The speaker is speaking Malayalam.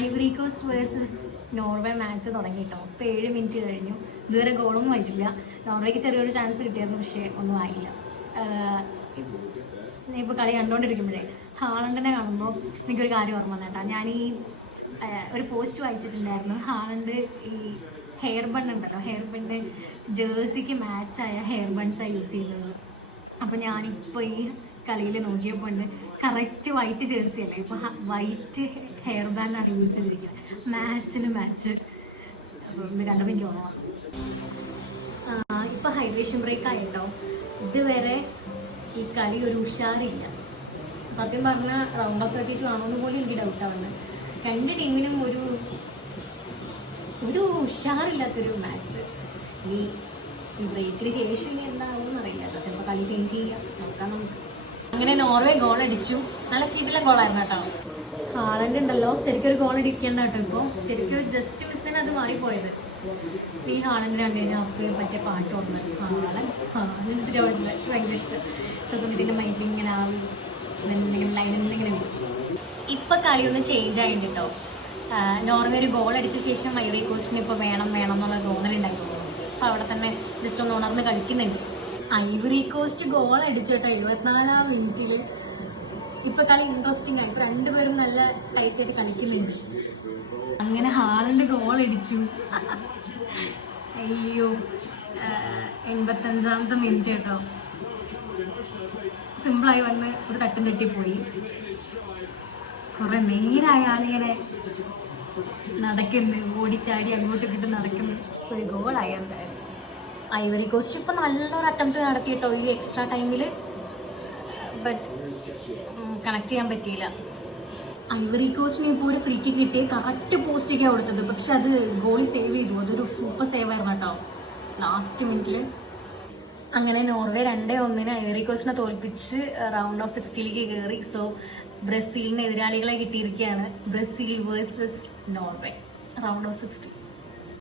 Ivory Coast versus Norway match തുടങ്ങിയിട്ടോ. ഇപ്പോൾ 7 മിനിറ്റ് കഴിഞ്ഞു, ഇതുവരെ ഗോളൊന്നും ആയിട്ടില്ല. നോർവേക്ക് ചെറിയൊരു ചാൻസ് കിട്ടിയായിരുന്നു, പക്ഷേ ഒന്നും ആയില്ല. ഇപ്പോൾ കളി കണ്ടുകൊണ്ടിരിക്കുമ്പോഴേ ഹാളണ്ടിനെ കാണുമ്പോൾ എനിക്കൊരു കാര്യം ഓർമ്മ വന്നേട്ടാ. ഞാൻ ഈ ഒരു പോസ്റ്റ് വായിച്ചിട്ടുണ്ടായിരുന്നു. ഹാളണ്ട് ഈ ഹെയർ ബൺ ഉണ്ടല്ലോ, ഹെയർ ബണ്ണ് ജേഴ്സിക്ക് മാച്ചായ ഹെയർ ബൺസാണ് യൂസ് ചെയ്തത്. അപ്പോൾ ഞാനിപ്പോൾ ഈ കളിയിൽ നോക്കിയപ്പോൾ ഉണ്ട് കറക്റ്റ് വൈറ്റ് ജേഴ്സി അല്ലേ, ഇപ്പോൾ വൈറ്റ് ഹെയർ ബാൻഡാണ് യൂസ് ചെയ്തിരിക്കുന്നത്. മാച്ചിന് മാച്ച്. അപ്പോൾ ഇത് കണ്ടപ്പോൾ എനിക്ക് ഓർമ്മ വന്നു. ഇപ്പോൾ ഹൈഡ്രേഷൻ ബ്രേക്ക് ആയിട്ടോ. ഇതുവരെ ഈ കളി ഒരു ഉഷാറില്ല. സത്യം പറഞ്ഞാൽ റൗണ്ട് ഓഫ് 32 ആണോന്ന് പോലും എനിക്ക് ഡൗട്ടാവുന്നത്. രണ്ട് ടീമിനും ഒരു ഉഷാറില്ലാത്തൊരു മാച്ച്. ഈ ബ്രേക്കിന് ശേഷം ഇനി എന്താകുമെന്ന് അറിയില്ല കേട്ടോ. ചിലപ്പോൾ കളി ചേഞ്ച് ചെയ്യാം, നോക്കാം നമുക്ക്. അങ്ങനെ നോർവേ ഗോൾ അടിച്ചു. നല്ല കിടിലൻ ഗോളായിരുന്നു കേട്ടോ. ഹാളണ്ട് ഉണ്ടല്ലോ, ശരിക്കും ഒരു ഗോൾ അടിക്കേണ്ട കേട്ടോ. ഇപ്പോൾ ശരിക്കും ജസ്റ്റ് മിസ്സിന് അത് മാറിപ്പോയത്. ഈ ഹാളണ്ട് കണ്ടുകഴിഞ്ഞാൽ അവർക്ക് പറ്റിയ പാട്ട് ഓർമ്മ. ഹാളണ്ട് ഭയങ്കര ഇഷ്ടം. സൊസൈറ്റിൻ്റെ മൈൻഡിൽ ഇങ്ങനെ ആവി ലൈനിങ്ങനെ വരും. ഇപ്പം കളിയൊന്ന് ചേഞ്ച് ആയിട്ട് കേട്ടോ. നോർവേ ഒരു ഗോൾ അടിച്ച ശേഷം ഐവറി കോസ്റ്റിന് ഇപ്പോൾ വേണം എന്നുള്ള തോന്നലുണ്ടായിരുന്നു. അപ്പോൾ അവിടെ തന്നെ ജസ്റ്റ് ഒന്ന് ഉണർന്ന് കളിക്കുന്നുണ്ട്. ഐവറി കോസ്റ്റ് ഗോൾ അടിച്ചോട്ടോ 74-ാം മിനിറ്റിൽ. ഇപ്പോൾ കളി ഇൻട്രസ്റ്റിംഗ് ആയി. ഇപ്പോൾ രണ്ടുപേരും നല്ല ടൈറ്റായിട്ട് കളിക്കുന്നുണ്ട്. അങ്ങനെ ഹാളണ്ട് ഗോൾ അടിച്ചു. അയ്യോ, 85-ാമത്തെ മിനിറ്റ് കേട്ടോ. സിമ്പിളായി വന്ന് ഒരു തട്ടും തട്ടിപ്പോയി. കുറെ നേരമായ ആളിങ്ങനെ നടക്കുന്നു, ഓടിച്ചാടി അങ്ങോട്ടും ഇങ്ങോട്ടും നടക്കുന്നു. ഒരു ഗോളായി എന്തായാലും. ഐവറി കോസ്റ്റ് ഇപ്പം നല്ലൊരു അറ്റംപ്റ്റ് നടത്തിയിട്ടോ ഈ എക്സ്ട്രാ ടൈമിൽ. ബട്ട് കണക്ട് ചെയ്യാൻ പറ്റിയില്ല. ഐവറി കോസ്റ്റിന് ഇപ്പോൾ ഒരു ഫ്രീ കിക്ക് കിട്ടി, കറക്റ്റ് പോസ്റ്റിക്കാണ് കൊടുത്തത്. പക്ഷെ അത് ഗോളി സേവ് ചെയ്തു. അതൊരു സൂപ്പർ സേവ് ആയിരുന്നു കേട്ടോ ലാസ്റ്റ് മിനിറ്റിൽ. അങ്ങനെ നോർവേ 2-1 ഐവറി കോസ്റ്റിനെ തോൽപ്പിച്ച് റൗണ്ട് ഓഫ് 16ലേക്ക് കയറി. സോ ബ്രസീലിന് എതിരാളികളെ കിട്ടിയിരിക്കുകയാണ്. Brazil versus Norway round of 16.